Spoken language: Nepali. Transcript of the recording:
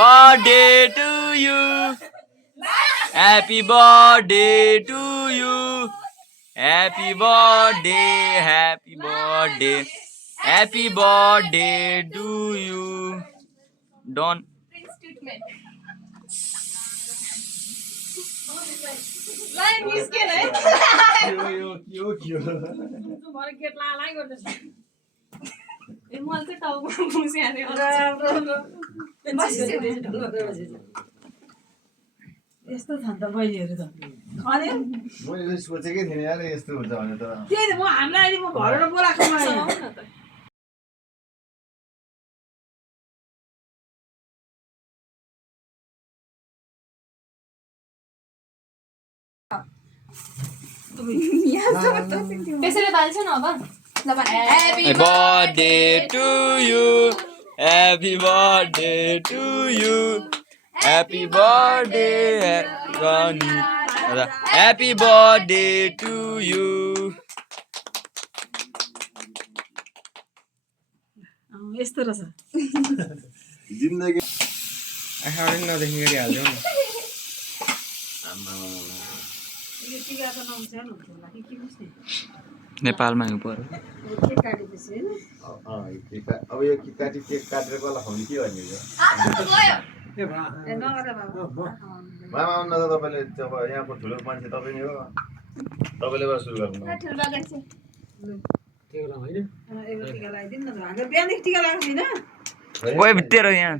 birthday to you. Happy birthday to you. Happy birthday, happy birthday. Happy birthday to you. Don't. यस्तो छ त बहिनीहरू त अनि मैले सोचेकै थिएँ यार यस्तो हुन्छ भने त त्यही त म हामीलाई अहिले म घरबाट बोलाएको त्यसैले बाल्छ न अब Happy birthday to you. Happy birthday to you. Happy birthday, Ronnie. Happy birthday to you. यस्तो रहेछ जिन्दगी आँखाबाट नदेखि गरी हाल्छौ नि यो टिका त नहुन्छ नि होला कि बुझ्ने नेपालमा हिउँ पर्यो के काटेपछि हैन अब यो काटेर कसलाई खुवाउने के गर्ने यो ए नगर बाबा मामा आउनु त तपाईँले अब यहाँको ठुलो मान्छे तपाईँ नै हो तपाईँले गर्दा सुरु गर्नु एउटा टिका लगाइदिनु न हाम्रो बिहानदेखि टिका लगाएको छैन ओए भित्र यहाँ